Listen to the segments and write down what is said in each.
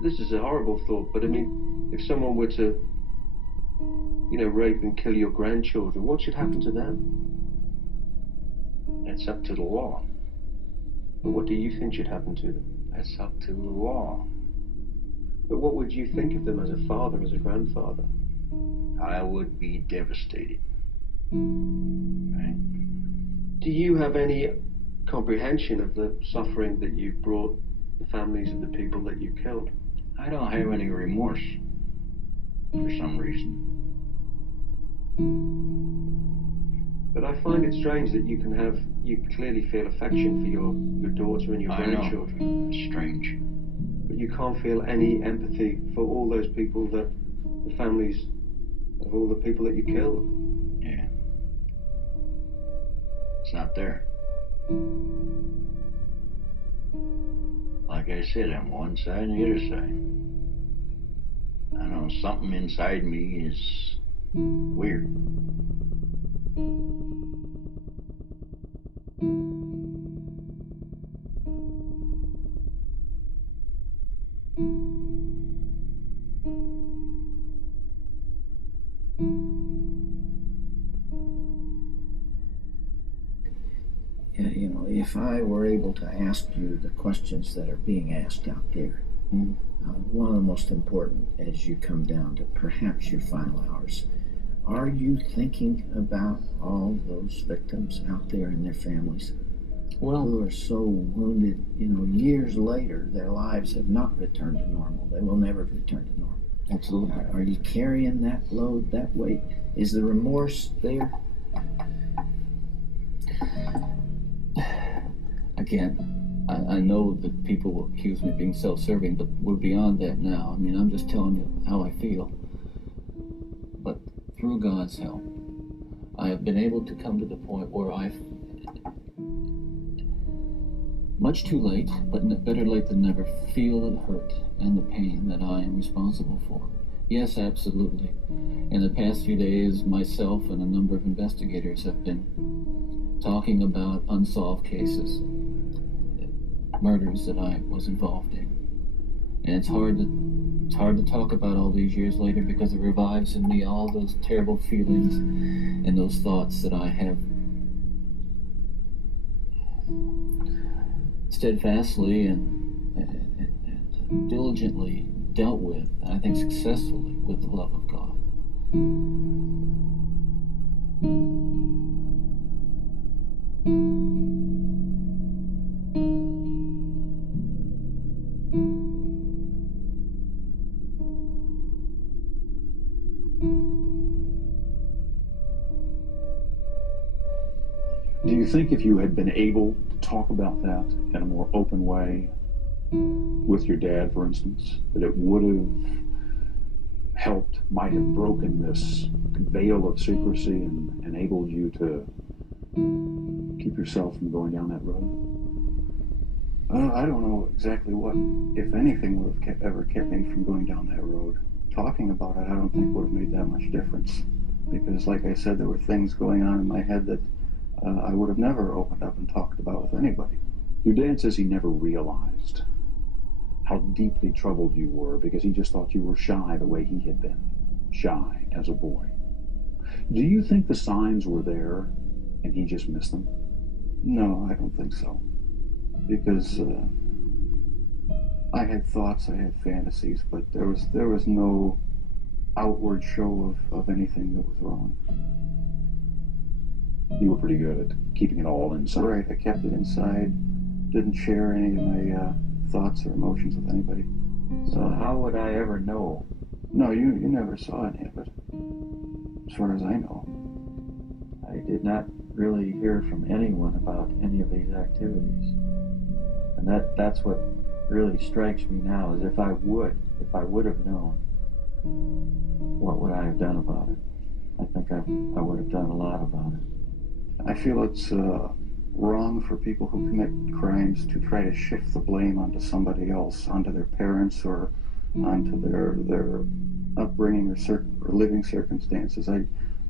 This is a horrible thought, but I mean, if someone were to, rape and kill your grandchildren, what should happen to them? It's up to the law. But what do you think should happen to them? That's up to the law. But what would you think of them as a father, as a grandfather? I would be devastated. Right? Do you have any comprehension of the suffering that you brought the families of the people that you killed? I don't have any remorse for some reason. But I find it strange that you clearly feel affection for your daughter and your grandchildren. I know. It's strange. But you can't feel any empathy for all those people the families of all the people that you killed. Yeah. It's not there. Like I said, I'm one side and the other side. I don't know, something inside me is weird. If I were able to ask you the questions that are being asked out there, one of the most important as you come down to perhaps your final hours, are you thinking about all those victims out there and their families who are so wounded, years later, their lives have not returned to normal. They will never return to normal. Absolutely. Are you carrying that load, that weight? Is the remorse there? Again, I know that people will accuse me of being self-serving, but we're beyond that now. I mean, I'm just telling you how I feel. But through God's help, I have been able to come to the point where much too late, but better late than never, feel the hurt and the pain that I am responsible for. Yes, absolutely. In the past few days, myself and a number of investigators have been talking about unsolved cases, murders that I was involved in. And it's hard to talk about all these years later because it revives in me all those terrible feelings and those thoughts that I have steadfastly and diligently dealt with, and I think successfully, with the love of God. Do you think if you had been able to talk about that in a more open way with your dad, for instance, that it would have helped, might have broken this veil of secrecy and enabled you to keep yourself from going down that road? I don't know exactly what, if anything, would have ever kept me from going down that road. Talking about it, I don't think would have made that much difference. Because, like I said, there were things going on in my head that I would have never opened up and talked about with anybody. Your dad says he never realized how deeply troubled you were because he just thought you were shy the way he had been, shy as a boy. Do you think the signs were there and he just missed them? No, I don't think so. Because I had thoughts, I had fantasies, but there was no outward show of anything that was wrong. You were pretty good at keeping it all inside. Right, I kept it inside, didn't share any of my thoughts or emotions with anybody. So how would I ever know? No, you never saw any of it, as far as I know. I did not really hear from anyone about any of these activities. And that's what really strikes me now, is if I would have known, what would I have done about it? I think I would have done a lot about it. I feel it's wrong for people who commit crimes to try to shift the blame onto somebody else, onto their parents or onto their upbringing or living circumstances.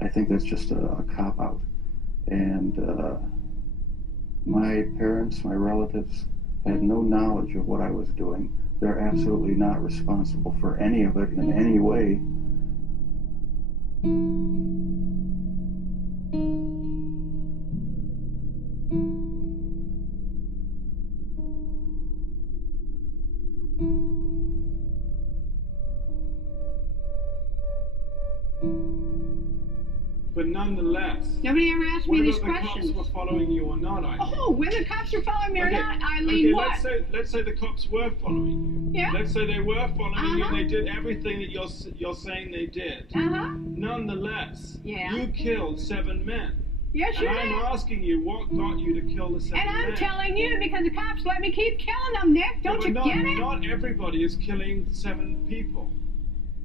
I think that's just a cop-out. And my parents, my relatives, had no knowledge of what I was doing. They're absolutely not responsible for any of it in any way. But nonetheless, Nobody ever asked me whether these the questions. cops were following you or not, Oh, whether cops are following me or not, Eileen, okay, what? let's say the cops were following you. Yeah. Let's say they were following you and they Uh-huh. did everything that you're saying they did. Uh-huh. Nonetheless, Yeah. you killed 7 men. Yes, you And I'm did. asking you, what got you to kill the 7 And I'm men? telling you because the cops let me keep killing them, Nick. Don't you but get it? not everybody is killing 7 people.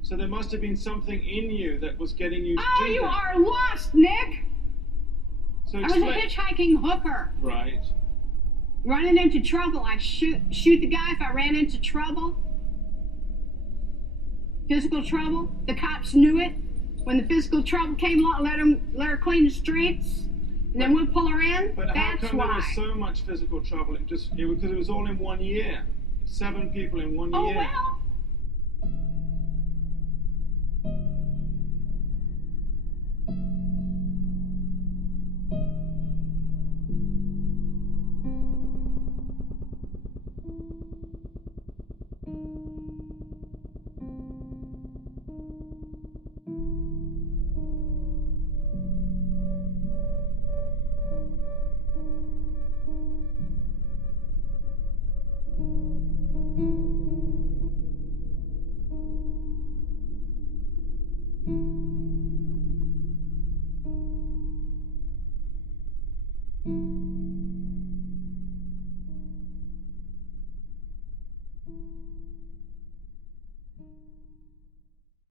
So there must have been something in you that was getting you to Oh, do you that. are lost, Nick. So I was a explain. hitchhiking hooker. Right. Running into trouble, I'd shoot the guy if I ran into trouble. Physical trouble. The cops knew it. When the physical trouble came along, let her clean the streets, and then we'll pull her in. But how That's come there why. was so much physical trouble? Because it was all in 1 year. 7 people in 1 Oh year. well.